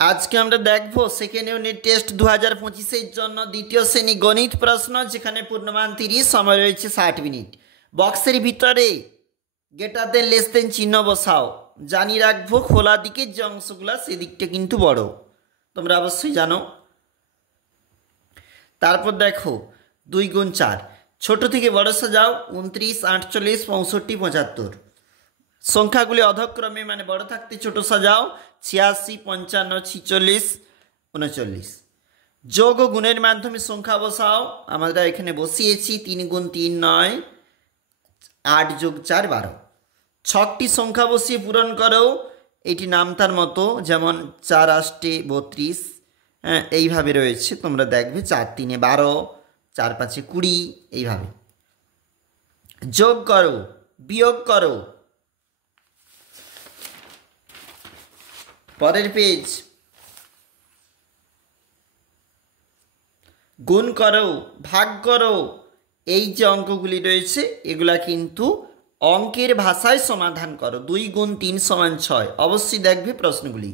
আজকে আমরা দেখব সেকেন্ড ইউনিট টেস্ট 2025-এর জন্য দ্বিতীয় শ্রেণী গণিত প্রশ্ন, যেখানে পূর্ণমান 30, সময় রয়েছে 60 মিনিট। বক্সের ভিতরে গ্রেটার দেন লেস দেন চিহ্ন বসাও। জানিয়ে রাখবো খোলা দিকের যে অংশগুলো সেদিকটা কিন্তু বড়, তোমরা অবশ্যই জানো। তারপর দেখো 2 গুণ 4, ছোট থেকে বড় সাজাও। 29, 48, 65, 75। সংখ্যাগুলি অধক্রমে মানে বড় থাকতে ছোট সাজাও। 86, 55, 46, 39। যোগ ও গুণের মাধ্যমে সংখ্যা বসাও। আমরা এখানে বসিয়েছি 3 গুণ 3 9, 8 যোগ 4 12। ছকটি সংখ্যা বসিয়ে পূরণ করো। এটি নামতার মতো, যেমন 4 8 32, এইভাবে রয়েছে। তোমরা দেখবে 4 3 12, 4 5 20, এইভাবে যোগ করো, বিয়োগ করো। পরের পেজ, গুণ করো, ভাগ করো। এই যে অঙ্কগুলি রয়েছে এগুলা কিন্তু অঙ্কের ভাষায় সমাধান করো। 2 গুণ 3 সমান 6। অবশ্যই দেখবে প্রশ্নগুলি।